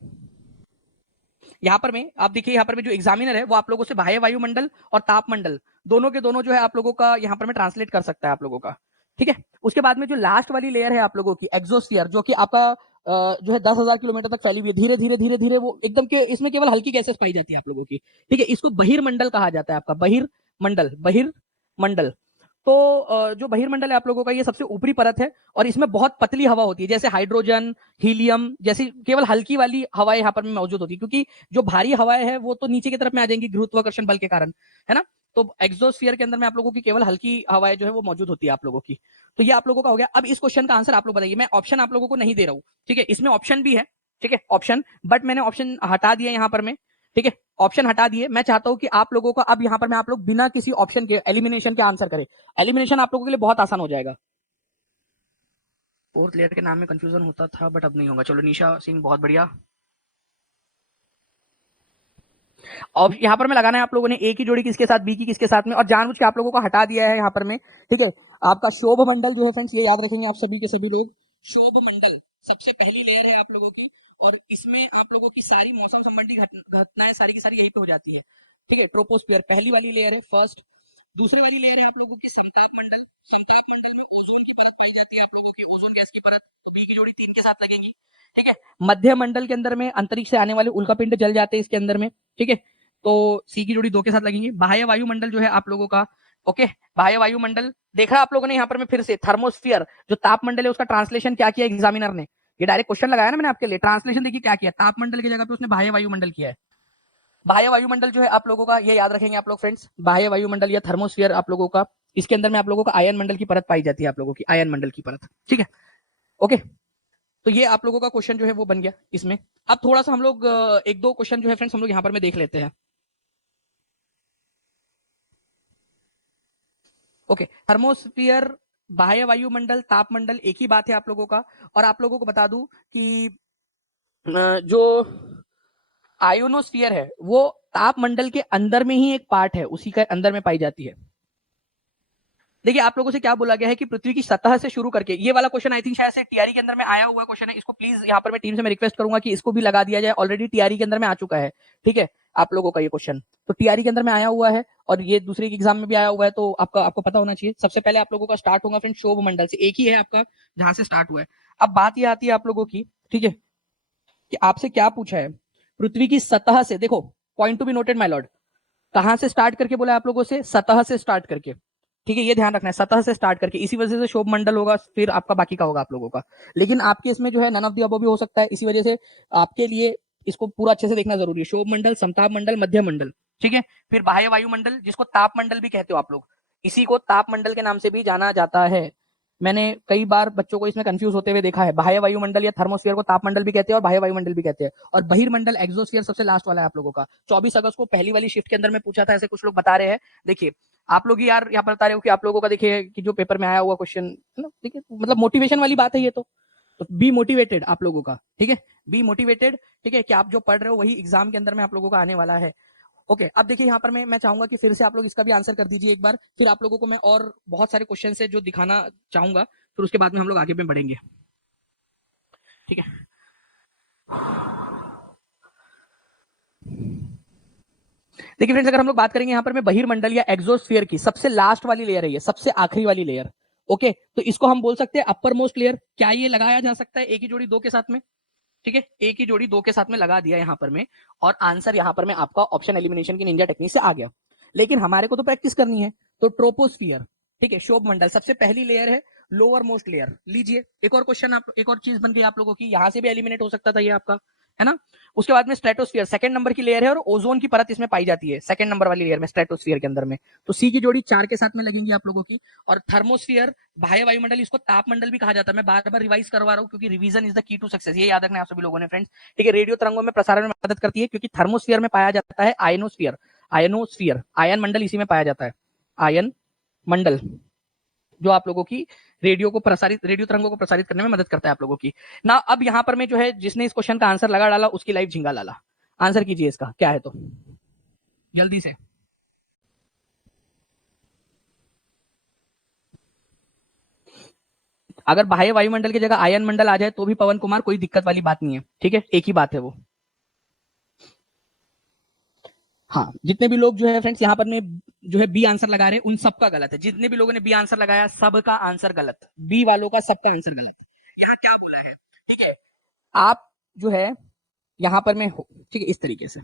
यहां पर में आप देखिए, यहां पर में जो एग्जामिनर है वो आप लोगों से बाह्य वायुमंडल और तापमंडल दोनों के दोनों जो है आप लोगों का यहां पर में ट्रांसलेट कर सकता है आप लोगों का, ठीक है। उसके बाद में जो लास्ट वाली लेयर है आप लोगों की एक्सोस्फीयर, जो कि आपका जो है 10,000 किलोमीटर तक फैली हुई है, धीरे धीरे धीरे धीरे वो एकदम के, इसमें केवल हल्की गैसेस पाई जाती है आप लोगों की, ठीक है। इसको बहिर्मंडल कहा जाता है, आपका बहिर्मंडल, बहिर्मंडल। तो जो बहिर्मंडल है आप लोगों का, ये सबसे ऊपरी परत है और इसमें बहुत पतली हवा होती है, जैसे हाइड्रोजन, हीलियम जैसी केवल हल्की वाली हवाएं यहाँ पर मौजूद होती है, क्योंकि जो भारी हवाएं हैं वो तो नीचे की तरफ में आ जाएंगी गुरुत्वाकर्षण बल के कारण, है ना। तो एक्सोस्फीयर के अंदर में आप लोगों की केवल हल्की हवाएं जो है वो मौजूद होती है आप लोगों की। तो ये आप लोगों का हो गया। अब इस क्वेश्चन का आंसर आप लोग बताइए, मैं ऑप्शन आप लोगों को नहीं दे रहा हूँ, ठीक है, इसमें ऑप्शन भी है, ठीक है, ऑप्शन, बट मैंने ऑप्शन हटा दिया यहाँ पर में, ठीक है, ऑप्शन हटा दिए। मैं चाहता हूं कि आप लोगों का अब यहाँ पर मैं आप लोग बिना किसी ऑप्शन के एलिमिनेशन के आंसर करें। एलिमिनेशन आप लोगों के लिए बहुत आसान हो जाएगा। फोर्थ लेयर के नाम में कंफ्यूजन होता था, बट अब नहीं होगा। चलो निशा सिंह, बहुत बढ़िया। और यहाँ पर मैं लगाना है आप लोगों ने ए की जोड़ी किसके साथ, बी की किसके साथ में, और जानबूझ के आप लोगों को हटा दिया है यहाँ पर में, ठीक है। आपका शोभ मंडल जो है फ्रेंड्स, ये याद रखेंगे आप सभी के सभी लोग, शोभ मंडल सबसे पहली लेयर है आप लोगों की, और इसमें आप लोगों की सारी मौसम संबंधी घटनाएं सारी की सारी यहीं पे हो जाती है, ठीक है। ट्रोपोस्फियर पहली वाली लेयर है, फर्स्ट। दूसरी वाली लेयर है आप लोगों की समताप मंडल। समताप मंडल में ओजोन की परत पाई जाती है आप लोगों की, ओजोन गैस की परत, बी की जोड़ी 3 के साथ लगेगी, ठीक है। मध्य मंडल के अंदर में अंतरिक्ष से आने वाले उल्कापिंड जल जाते हैं इसके अंदर में, ठीक है। तो सी की जोड़ी 2 के साथ लगेंगी। बाह्य वायुमंडल जो है आप लोगों का, ओके, बाह्य वायुमंडल देखा आप लोगों ने यहाँ पर में फिर से थर्मोस्फियर जो तापमंडल है उसका ट्रांसलेशन क्या किया एग्जामिनर ने, ये डायरेक्ट क्वेश्चन लगाया ना मैंने आपके लिए, ट्रांसलेशन देखिए क्या किया, तापमंडल की जगह पे उसने बाह्य वायुमंडल किया है। बाह्य वायुमंडल जो है आप लोगों का, ये याद रखेंगे आप लोग फ्रेंड्स, बाह्य वायुमंडल या थर्मोस्फियर आप लोगों का, इसके अंदर में आप लोगों का आयन मंडल की परत पाई जाती है आप लोगों की, आयन मंडल की परत, ठीक है, ओके। तो ये आप लोगों का क्वेश्चन जो है वो बन गया इसमें। अब थोड़ा सा हम लोग एक दो क्वेश्चन जो है फ्रेंड्स हम लोग यहाँ पर में देख लेते हैं, ओके। थर्मोस्फियर, बाह्य वायुमंडल, तापमंडल एक ही बात है आप लोगों का। और आप लोगों को बता दूं कि जो आयोनोस्फियर है वो तापमंडल के अंदर में ही एक पार्ट है, उसी के अंदर में पाई जाती है। देखिए आप लोगों से क्या बोला गया है कि पृथ्वी की सतह से शुरू करके, ये वाला क्वेश्चन आई थिंक शायद से टीआरई के अंदर में आया हुआ क्वेश्चन है, इसको प्लीज यहाँ पर मैं टीम से मैं रिक्वेस्ट करूंगा कि इसको भी लगा दिया जाए, ऑलरेडी टीआरई के अंदर में आ चुका है, ठीक है, आप लोगों का ये क्वेश्चन तो टीआरई के अंदर में आया हुआ है और ये दूसरे एग्जाम में भी आया हुआ है, तो आपको पता होना चाहिए। सबसे पहले आप लोगों का स्टार्ट होगा फ्रेंड शोभ मंडल से, एक ही है आपका जहां से स्टार्ट हुआ है। अब बात ये आती है आप लोगों की, ठीक है, कि आपसे क्या पूछा है, पृथ्वी की सतह से, देखो point to be noted my Lord, कहां से स्टार्ट करके बोला आप लोगों से, सतह से स्टार्ट करके, ठीक है, ये ध्यान रखना है, सतह से स्टार्ट करके, इसी वजह से शोभ मंडल होगा, फिर आपका बाकी का होगा आप लोगों का। लेकिन आपके इसमें जो है नन ऑफ द अबव भी हो सकता है, इसी वजह से आपके लिए इसको पूरा अच्छे से देखना जरूरी है। शोभ मंडल, समताप मंडल, मध्य मंडल, ठीक है, फिर बाह्य वायुमंडल जिसको ताप मंडल भी कहते हो आप लोग, इसी को ताप मंडल के नाम से भी जाना जाता है, मैंने कई बार बच्चों को इसमें कंफ्यूज होते हुए देखा है। बाह्य वायुमंडल या थर्मोस्फीयर को तापमंडल भी कहते हैं और बाह्य वायुमंडल भी कहते हैं, और बहिर्मंडल एक्सोस्फीयर सबसे लास्ट वाला है आप लोगों का। 24 अगस्त को पहली वाली शिफ्ट के अंदर में पूछा था, ऐसे कुछ लोग बता रहे हैं। देखिए आप लोग ही यार यहाँ पर बता रहे हो कि आप लोगों का देखिए कि जो पेपर में आया हुआ क्वेश्चन है ना, ठीक है, मतलब मोटिवेशन वाली बात है ये तो बी मोटिवेटेड आप लोगों का, ठीक है, बी मोटिवेटेड, ठीक है, कि आप जो पढ़ रहे हो वही एग्जाम के अंदर में आप लोगों का आने वाला है। ओके, अब देखिए यहाँ पर मैं चाहूंगा कि फिर से आप लोग इसका भी आंसर कर दीजिए एक बार, फिर आप लोगों को मैं और बहुत सारे क्वेश्चन से जो दिखाना चाहूंगा, फिर उसके बाद में हम लोग आगे में बढ़ेंगे, ठीक है। देखिए फ्रेंड्स, अगर हम लोग बात करेंगे यहाँ पर मैं बहिर्मंडल या एक्सोस्फीयर की सबसे लास्ट वाली लेयर है, ये सबसे आखिरी वाली लेयर, ओके, तो इसको हम बोल सकते हैं अपर मोस्ट लेयर। क्या ये लगाया जा सकता है एक ही जोड़ी दो के साथ में? ठीक है, एक ही जोड़ी दो के साथ में लगा दिया यहाँ पर में, और आंसर यहाँ पर में आपका ऑप्शन एलिमिनेशन की निंजा टेक्निक से आ गया। लेकिन हमारे को तो प्रैक्टिस करनी है, तो ट्रोपोस्फियर, ठीक है, शोभ मंडल सबसे पहली लेयर है, लोअर मोस्ट लेयर। लीजिए एक और क्वेश्चन, आप एक और चीज बन गई आप लोगों की, यहां से भी एलिमिनेट हो सकता था ये आपका, है ना। उसके बाद में स्ट्रेटोस्फियर सेकंड नंबर की लेयर है, और ओजोन की परत इसमें पाई जाती है सेकंड नंबर वाली लेयर में, स्ट्रेटोस्फियर के अंदर में। तो सी की जोड़ी 4 के साथ में लगेंगी आप लोगों की। और थर्मोस्फियर बाह्य वायुमंडल, इसको तापमंडल भी कहा जाता है। मैं बार बार रिवाइज करवा रहा हूँ क्योंकि revision is the key to success, ये याद रखना है आप सभी लोगों ने फ्रेंड्स, ठीक है। रेडियो तरंगों में प्रसारण में मदद करती है, क्योंकि थर्मोस्फियर में पाया जाता है आयनोस्फियर, आयनोस्फियर आयन मंडल इसी में पाया जाता है, आयन मंडल, जो आप लोगों की रेडियो को प्रसारित, रेडियो तरंगों को प्रसारित करने में मदद करता है आप लोगों की ना। अब यहां पर मैं जो है, जिसने इस क्वेश्चन का आंसर लगा डाला उसकी लाइफ झिंगा लाला। आंसर कीजिए इसका क्या है, तो जल्दी से। अगर बाह्य वायुमंडल की जगह आयन मंडल आ जाए तो भी पवन कुमार कोई दिक्कत वाली बात नहीं है, ठीक है, एक ही बात है वो। हाँ, जितने भी लोग जो है फ्रेंड्स यहाँ पर में जो है बी आंसर लगा रहे हैं, उन सबका गलत है। जितने भी लोगों ने बी आंसर लगाया सबका आंसर गलत, बी वालों का सबका आंसर गलत। यहाँ क्या बोला है, ठीक है, आप जो है यहाँ पर में हो, ठीक है, इस तरीके से।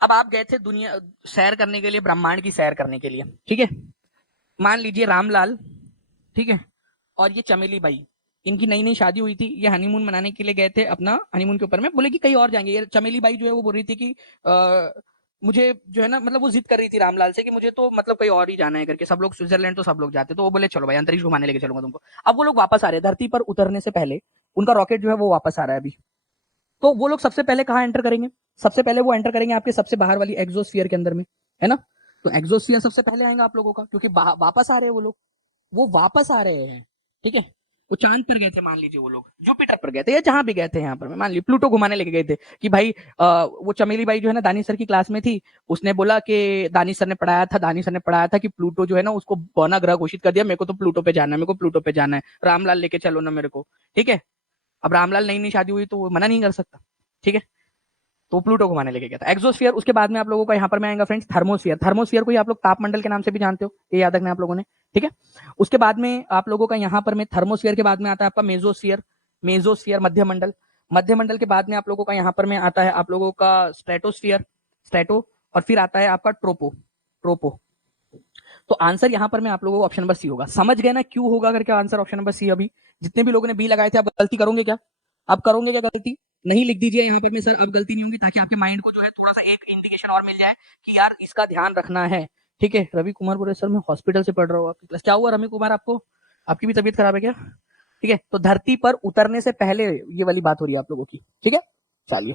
अब आप गए थे दुनिया सैर करने के लिए, ब्रह्मांड की सैर करने के लिए, ठीक है। मान लीजिए रामलाल, ठीक है, और ये चमेली बाई, इनकी नई नई शादी हुई थी, ये हनीमून मनाने के लिए गए थे अपना हनीमून के ऊपर में, बोले कि कहीं और जाएंगे। ये चमेली बाई जो है वो बोल रही थी कि मुझे जो है ना, मतलब वो जिद कर रही थी रामलाल से कि मुझे तो मतलब कहीं और ही जाना है करके, सब लोग स्विट्जरलैंड तो सब लोग जाते, तो वो बोले चलो भाई अंतरिक्ष घुमाने लेके चलूंगा तुमको। अब वो लोग वापस आ रहे हैं, धरती पर उतरने से पहले उनका रॉकेट जो है वो वापस आ रहा है अभी। तो वो लोग सबसे पहले कहाँ एंटर करेंगे? सबसे पहले वो एंटर करेंगे आपके सबसे बाहर वाली एक्सोस्फीयर के अंदर में, है ना। तो एक्सोस्फीयर सबसे पहले आएगा आप लोगों का, क्योंकि वापस आ रहे हैं वो लोग, वो वापस आ रहे हैं, ठीक है। वो चांद पर गए थे, मान लीजिए वो लोग जुपिटर पर गए थे या जहां भी गए थे, यहाँ पर मान लीजिए प्लूटो घुमाने लेके गए थे कि भाई वो चमेली बाई जो है ना दानी सर की क्लास में थी, उसने बोला कि दानी सर ने पढ़ाया था कि प्लूटो जो है ना उसको बौना ग्रह घोषित कर दिया, मेरे को तो प्लूटो पे जाना है, मेरे को प्लूटो पे जाना है, रामलाल लेके चलो ना मेरे को, ठीक है। अब रामलाल नई नई शादी हुई तो वो मना नहीं कर सकता, ठीक है। तो प्लूटो घुमाने लेके गया था। एक्सोस्फीयर, उसके बाद में आप लोगों का यहाँ पर मैं आएगा फ्रेंड्स थर्मोस्फीयर। थर्मोस्फीयर को आप लोग तापमंडल के नाम से भी जानते हो, ये याद रखना है आप लोगों ने, ठीक है। उसके बाद में आप लोगों का यहाँ पर में थर्मोस्फीयर के बाद में आता है आपका मेजोस्फीयर, मेजोस्फीयर मध्यमंडल, मध्यमंडल के बाद में आप लोगों का यहाँ पर में आता है आप लोगों का स्ट्रेटोस्फीयर, स्ट्रेटो, और फिर आता है आपका ट्रोपो, ट्रोपो। तो आंसर यहाँ पर मैं आप लोगों को ऑप्शन नंबर सी होगा। समझ गए ना क्यों होगा करके आंसर ऑप्शन नंबर सी। अभी जितने भी लोगों ने बी लगाए थे, आप गलती करोगे क्या? आप करोगे क्या गलती? नहीं लिख दीजिए यहाँ पर में सर अब गलती नहीं होगी, ताकि आपके माइंड को जो है थोड़ा सा एक इंडिकेशन और मिल जाए कि यार इसका ध्यान रखना है, ठीक है। रवि कुमार बोले सर मैं हॉस्पिटल से पढ़ रहा हूँ आपकी क्लास। क्या हुआ रवि कुमार, आपको आपकी भी तबीयत खराब है क्या? ठीक है, तो धरती पर उतरने से पहले ये वाली बात हो रही है आप लोगों की, ठीक है। चलिए,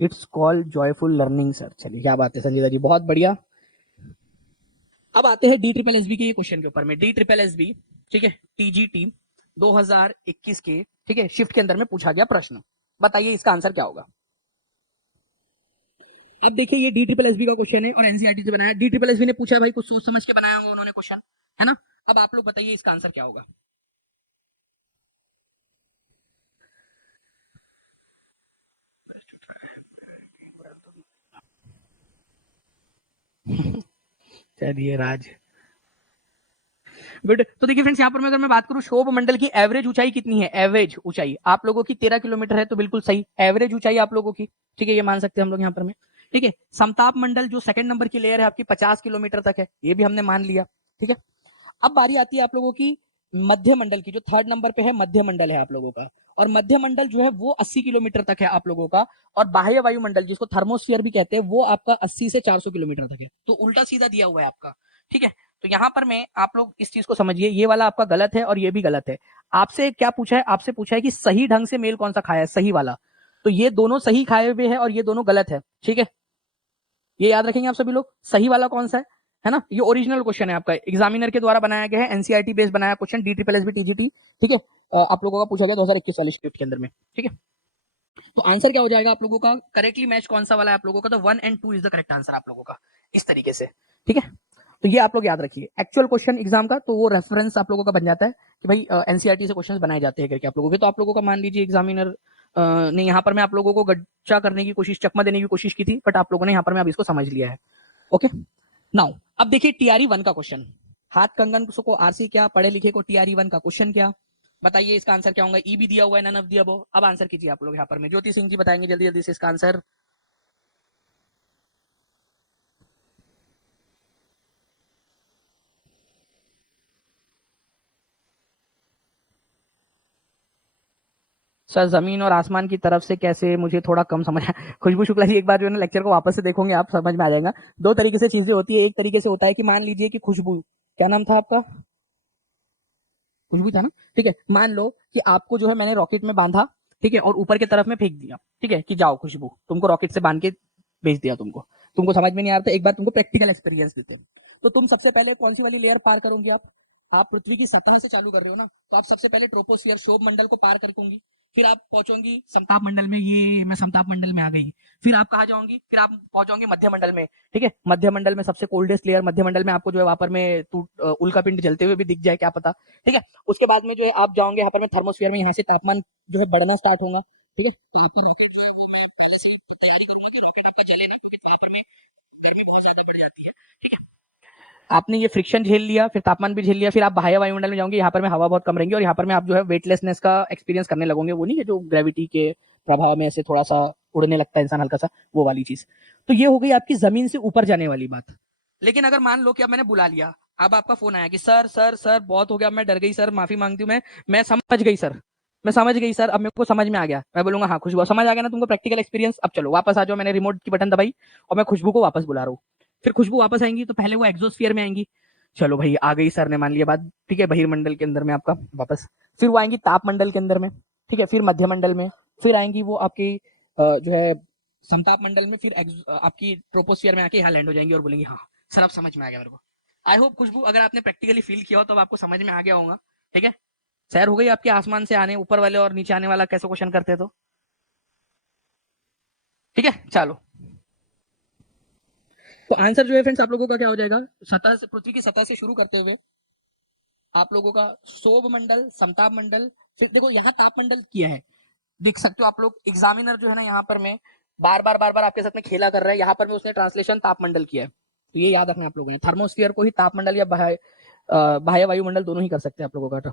it's called joyful learning sir. चलिए क्या बात है संजीदा जी, बहुत बढ़िया। अब आते हैं डी ट्रिपल एसबी के क्वेश्चन के ऊपर में। डी ट्रिपल एसबी, ठीक है, टीजीटी 2021 के, ठीक है, शिफ्ट के अंदर में पूछा गया प्रश्न। बताइए इसका आंसर क्या होगा। अब देखिए ये डी ट्रिपल एसबी का क्वेश्चन है और एनसीईआरटी से बनाया। डी ट्रिपल एसबी ने पूछा भाई, कुछ सोच समझ के बनाया होगा उन्होंने क्वेश्चन, है ना। अब आप लोग बताइए इसका आंसर क्या होगा। चलिए राज, गुड। तो देखिए फ्रेंड्स यहाँ पर मैं अगर मैं बात करूं शोभ मंडल की एवरेज ऊंचाई कितनी है, एवरेज ऊंचाई आप लोगों की 13 किलोमीटर है, तो बिल्कुल सही एवरेज ऊंचाई आप लोगों की, ठीक है, ये मान सकते हैं हम लोग यहाँ पर में, ठीक है। समताप मंडल जो सेकंड नंबर की लेयर है आपकी 50 किलोमीटर तक है, ये भी हमने मान लिया, ठीक है। अब बारी आती है आप लोगों की मध्य मंडल की, जो थर्ड नंबर पे है मध्य मंडल है आप लोगों का, और मध्य मंडल जो है वो 80 किलोमीटर तक है आप लोगों का, और बाह्य वायुमंडल जिसको थर्मोस्फीयर भी कहते हैं वो आपका 80 से 400 किलोमीटर तक है। तो उल्टा सीधा दिया हुआ है आपका, ठीक है। तो यहाँ पर मैं आप लोग इस चीज को समझिए, ये वाला आपका गलत है और ये भी गलत है। आपसे क्या पूछा है, आपसे पूछा है कि सही ढंग से मेल कौन सा खाया है, सही वाला। तो ये दोनों सही खाए हुए हैं और ये दोनों गलत है, ठीक है। ये याद रखेंगे आप सभी लोग, सही वाला कौन सा है ना। ये ओरिजिनल क्वेश्चन है आपका, एग्जामिनर के द्वारा बनाया गया है, एनसीईआरटी बेस्ड बनाया क्वेश्चन, DSSB TGT, ठीक है। आप लोगों का पूछा गया 2021 वाली स्क्रिप्ट के अंदर में, ठीक है। तो आंसर क्या हो जाएगा आप लोगों का, करेक्टली मैच कौन सा वाला है आप लोगों का, तो 1 और 2 इज द करेक्ट आंसर आप लोगों का, इस तरीके से, ठीक है। तो ये आप लोग याद रखिए, एक्चुअल क्वेश्चन एग्जाम का तो वो रेफरेंस आप लोगों का बन जाता है कि भाई एनसीईआरटी से क्वेश्चंस बनाए जाते हैं करके आप लोगों के। तो आप लोगों का मान लीजिए एग्जामिनर ने यहाँ पर मैं आप लोगों को गच्चा करने की कोशिश, चकमा देने की कोशिश की थी, बट आप लोगों ने यहाँ पर मैं अब इसको समझ लिया है। ओके, नाउ अब देखिए TRE 1 का क्वेश्चन, हाथ कंगन को आरसी क्या, पढ़े लिखे को TRE 1 का क्वेश्चन क्या, बताइए इसका आंसर क्या होगा। ई भी दिया हुआ है, नन ऑफ द अबव। अब आंसर कीजिए आप लोग यहाँ पर में, ज्योति सिंह जी बताएंगे जल्दी जल्दी से इसका आंसर। सर जमीन और आसमान की तरफ से कैसे, मुझे थोड़ा कम समझ आया। खुशबू शुक्ला जी एक बार जो है ना लेक्चर को वापस से देखोगे आप समझ में आ जाएगा। दो तरीके से चीजें होती है, एक तरीके से होता है कि मान लीजिए कि खुशबू, क्या नाम था आपका, खुशबू था ना, ठीक है। मान लो कि आपको जो है मैंने रॉकेट में बांधा, ठीक है, और ऊपर की तरफ में फेंक दिया, ठीक है, कि जाओ खुशबू, तुमको रॉकेट से बांध के भेज दिया, तुमको समझ में नहीं आ रहा था, एक बार तुमको प्रैक्टिकल एक्सपीरियंस देते हैं। तो तुम सबसे पहले कौन सी वाली लेयर पार करोगे आप पृथ्वी की सतह से चालू कर रहे हो ना, तो आप सबसे पहले ट्रोपोस्फियर शोभ मंडल को पार करूंगी, फिर आप पहुंचोगी समताप मंडल में, ये मैं समताप मंडल में आ गई। फिर आप कहा जाओगी, फिर आप पहुंचोगे मध्य मंडल में, ठीक है। मध्य मंडल में सबसे कोल्डेस्ट लेयर मध्य मंडल में, आपको जो है वहां पर में उल्का पिंड जलते हुए भी दिख जाए, क्या पता, ठीक है। उसके बाद में जो है आप जाओगे यहाँ पर में थर्मोस्फीयर में, यहाँ से तापमान जो है बढ़ना स्टार्ट होगा, ठीक है। तो ऊपर रॉकेट जो है मैं पहले से तैयारी करूंगा कि रॉकेट आपका चले ना, क्योंकि वहां पर में गर्मी बहुत ज्यादा बढ़ जाती है, ठीक है। आपने ये फ्रिक्शन झेल लिया, फिर तापमान भी झेल लिया, फिर आप बाह्य वायुमंडल में जाओगे, यहाँ पर में हवा बहुत कम रहेंगी और यहाँ पर में आप जो है वेटलेसनेस का एक्सपीरियंस करने लगोगे, वो नहीं है जो ग्रेविटी के प्रभाव में ऐसे थोड़ा सा उड़ने लगता है इंसान हल्का सा, वो वाली चीज। तो ये हो गई आपकी जमीन से ऊपर जाने वाली बात। लेकिन अगर मान लो कि अब मैंने बुला लिया, अब आपका फोन आया कि सर सर सर बहुत हो गया, मैं डर गई सर, माफी मांगती हूँ, मैं समझ गई सर, मैं समझ गई सर, अब मेरे को समझ में आ गया, मैं बोलूंगा हाँ खुशबू समझ आ गया ना तुमको प्रैक्टिकल एक्सपीरियंस, अब चलो वापस आ जाओ, मैंने रिमोट की बटन दबाई और मैं खुशबू को वापस बुला रहा हूँ। फिर खुशबू वापस आएंगी तो पहले वो एक्सोस्फीयर में आएंगी, चलो भाई आ गई सर ने मान लिया बात, ठीक है, बहिर्मंडल के अंदर में आपका वापस, फिर वो आएंगी ताप मंडल के अंदर में, ठीक है, फिर मध्य मंडल में, फिर आएंगी वो आपकी जो है समताप मंडल में, फिर आपकी ट्रोपोस्फियर में आके यहाँ लैंड हो जाएंगी और बोलेंगी हाँ सर अब समझ में आ गया मेरे को। आई होप खुशबू अगर आपने प्रैक्टिकली फील किया हो तो आपको समझ में आ गया होगा, ठीक है। सैर हो गई आपके आसमान से आने, ऊपर वाले और नीचे आने वाला कैसे क्वेश्चन करते तो, ठीक है चलो। तो आंसर जो है फ्रेंड्स आप लोगों का क्या हो जाएगा, सतह से, पृथ्वी की सतह से शुरू करते हुए आप लोगों का शोभ मंडल, समताप मंडल, फिर देखो यहाँ ताप मंडल किया है, देख सकते हो आप लोग, एग्जामिनर जो है ना यहाँ पर में बार बार आपके साथ में खेला कर रहा है, यहाँ पर में उसने ट्रांसलेशन तापमंडल किया है। तो ये याद रखना आप लोगों ने, थर्मोस्फीयर को ही तापमंडल या बाह्य वायुमंडल दोनों ही कर सकते हैं आप लोगों का।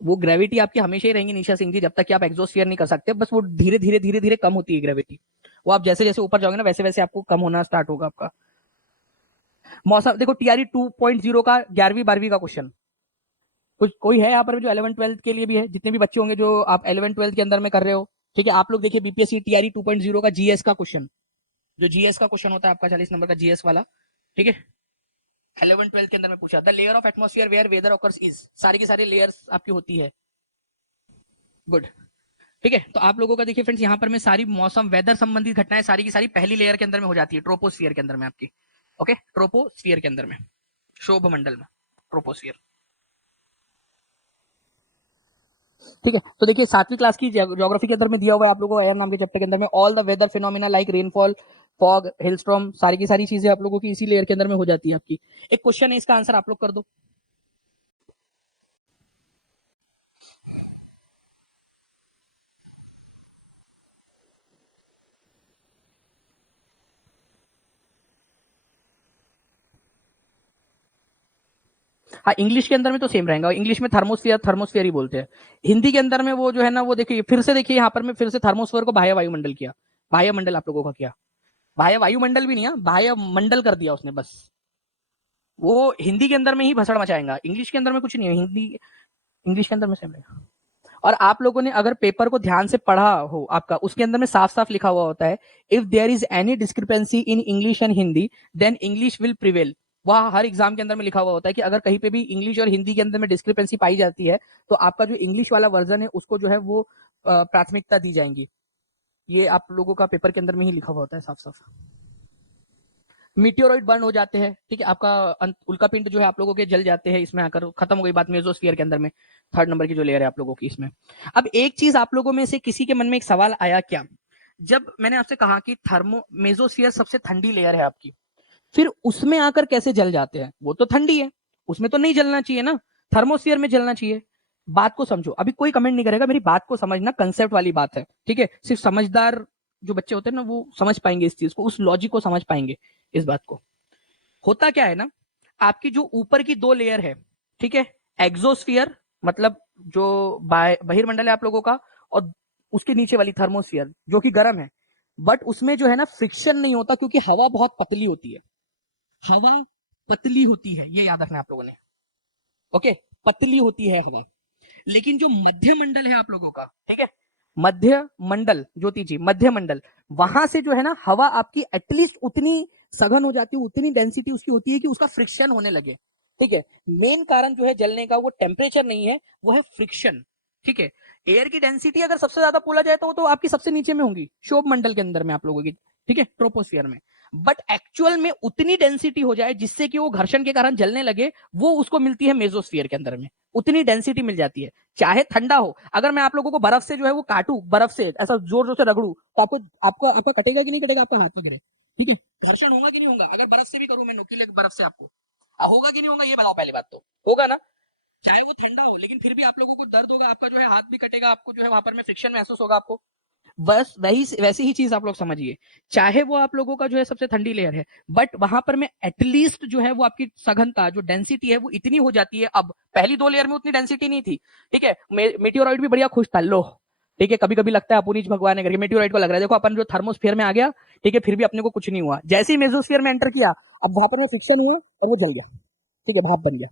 वो ग्रेविटी आपकी हमेशा ही रहेंगी निशा सिंह जी, जब तक कि आप एग्जोस्फीयर नहीं कर सकते, बस वो धीरे धीरे कम होती है ग्रेविटी, वो आप जैसे जैसे ऊपर जाओगे ना वैसे वैसे आपको कम होना स्टार्ट होगा आपका। मौसम देखो TRE 2.0 का 11वीं 12वीं का क्वेश्चन, कुछ कोई है यहाँ पर जो 11th 12th के लिए भी है, जितने भी बच्चे होंगे जो आप 11th 12th के अंदर में कर रहे हो, ठीक है। आप लोग देखिए BPSC TRE 2.0 का GS का क्वेश्चन, जो GS का क्वेश्चन होता है आपका 40 नंबर का GS वाला, ठीक है। 11th 12th के अंदर में पूछा the layer of atmosphere where weather occurs is, सारी की सारी लेयर्स आपकी होती है, गुड, ठीक है। तो आप लोगों का देखिए फ्रेंड्स यहाँ पर में सारी मौसम वेदर संबंधित घटनाएं सारी की सारी पहली लेयर के अंदर में हो जाती है, ट्रोपोस्फियर के अंदर में आपकी, ओके, ट्रोपोस्फियर के अंदर में, शोभ मंडल में, ट्रोपोस्फियर, ठीक है। तो देखिए 7वीं क्लास की ज्योग्राफी के अंदर में दिया हुआ है आप लोगों को एयर नाम के चैप्टर के अंदर में, all the weather phenomena like rainfall, fog, hailstorm, सारी की सारी चीजें आप लोगों की इसी लेयर के अंदर में हो जाती है आपकी। एक क्वेश्चन है, इसका आंसर आप लोग कर दो। हाँ इंग्लिश के अंदर में तो सेम रहेगा, इंग्लिश में थर्मोस्फियर थर्मोस्फियर ही बोलते हैं, हिंदी के अंदर में वो जो है ना वो देखिए फिर से देखिए यहाँ पर मैं फिर से थर्मोस्फियर को बाह्य वायुमंडल किया, बाह्य मंडल आप लोगों का किया, बाह्य वायुमंडल भी नहीं है, बाह्य मंडल कर दिया उसने बस, वो हिंदी के अंदर में ही भसड़ मचाएगा, इंग्लिश के अंदर में कुछ नहीं है, हिंदी इंग्लिश के अंदर में सेम रहेगा। और आप लोगों ने अगर पेपर को ध्यान से पढ़ा हो आपका, उसके अंदर में साफ साफ लिखा हुआ होता है, if there is any discrepancy in English and Hindi then English will prevail. वह हर एग्जाम के अंदर में लिखा हुआ होता है कि अगर कहीं पे भी इंग्लिश और हिंदी के अंदर में डिस्क्रिपेंसी पाई जाती है तो आपका जो इंग्लिश वाला वर्जन है उसको जो है वो प्राथमिकता दी जाएंगी। ये आप लोगों का पेपर के अंदर में ही लिखा हुआ होता है साफ साफ। मीटियोरॉइड बर्न हो जाते हैं, ठीक है, आपका उल्का पिंड जो है आप लोगों के जल जाते हैं, इसमें आकर खत्म हो गई बात मेसोस्फीयर के अंदर में, थर्ड नंबर की जो लेयर है आप लोगों की इसमें। अब एक चीज आप लोगों में से किसी के मन में एक सवाल आया क्या, जब मैंने आपसे कहा कि थर्मो मेसोस्फीयर सबसे ठंडी लेयर है आपकी, फिर उसमें आकर कैसे जल जाते हैं, वो तो ठंडी है, उसमें तो नहीं जलना चाहिए ना, थर्मोस्फीयर में जलना चाहिए। बात को समझो, अभी कोई कमेंट नहीं करेगा, मेरी बात को समझना, कंसेप्ट वाली बात है, ठीक है, सिर्फ समझदार जो बच्चे होते हैं ना वो समझ पाएंगे इस चीज को, उस लॉजिक को समझ पाएंगे इस बात को। होता क्या है ना, आपकी जो ऊपर की दो लेयर है, ठीक है, एक्सोस्फीयर मतलब जो बहिर्मंडल है आप लोगों का, और उसके नीचे वाली थर्मोस्फीयर जो कि गर्म है, बट उसमें जो है ना फ्रिक्शन नहीं होता क्योंकि हवा बहुत पतली होती है, हवा पतली होती है, ये याद रखना आप लोगों ने, ओके, पतली होती है हवा। लेकिन जो मध्य मंडल है आप लोगों का, ठीक है, मध्य मंडल, ज्योति जी, मध्य मंडल, वहां से जो है ना हवा आपकी एटलीस्ट उतनी सघन हो जाती है, उतनी डेंसिटी उसकी होती है कि उसका फ्रिक्शन होने लगे, ठीक है। मेन कारण जो है जलने का वो टेम्परेचर नहीं है, वो है फ्रिक्शन, ठीक है। एयर की डेंसिटी अगर सबसे ज्यादा बोला जाए तो वो तो आपकी सबसे नीचे में होगी, शोभ मंडल के अंदर में आप लोगों की, ठीक है, ट्रोपोस्फियर में। बट एक्चुअल में उतनी डेंसिटी हो जाए जिससे कि वो घर्षण के कारण जलने लगे, वो उसको मिलती है मेसोस्फीयर के अंदर में, उतनी डेंसिटी मिल जाती है, चाहे ठंडा हो। अगर मैं आप लोगों को बर्फ से जो है वो काटू, बर्फ से ऐसा जोर जोर से रगड़ू, तो आपको आपको आपका कटेगा कि नहीं कटेगा आपका हाथ वगैरह, ठीक है, घर्षण होगा कि नहीं होगा, अगर बर्फ से भी करूं मैं नुकीले बर्फ से आपको, होगा कि नहीं होगा, ये बताओ पहले बात तो, होगा ना, चाहे वो ठंडा हो, लेकिन फिर भी आप लोगों को दर्द होगा, आपका जो है हाथ भी कटेगा, आपको जो है वहां पर में फ्रिक्शन महसूस होगा आपको। बस वही वैसी ही चीज आप लोग समझिए, चाहे वो आप लोगों का जो है सबसे ठंडी लेयर है, बट वहां पर में एटलीस्ट जो है वो आपकी सघनता जो डेंसिटी है वो इतनी हो जाती है। अब पहली दो लेयर में उतनी डेंसिटी नहीं थी, ठीक है, मेटियोरॉइड भी बढ़िया खुश था, लो, ठीक है, कभी कभी लगता है अपुनीच भगवान ने करके मेटियोरॉइड को लग रहा है देखो अपन जो थर्मोस्फीयर में आ गया, ठीक है, फिर भी अपने को कुछ नहीं हुआ, जैसे ही मेसोस्फीयर में एंटर किया अब वहां पर में फ्रिक्शन हुआ और वो जल गया, ठीक है, भाप बन गया।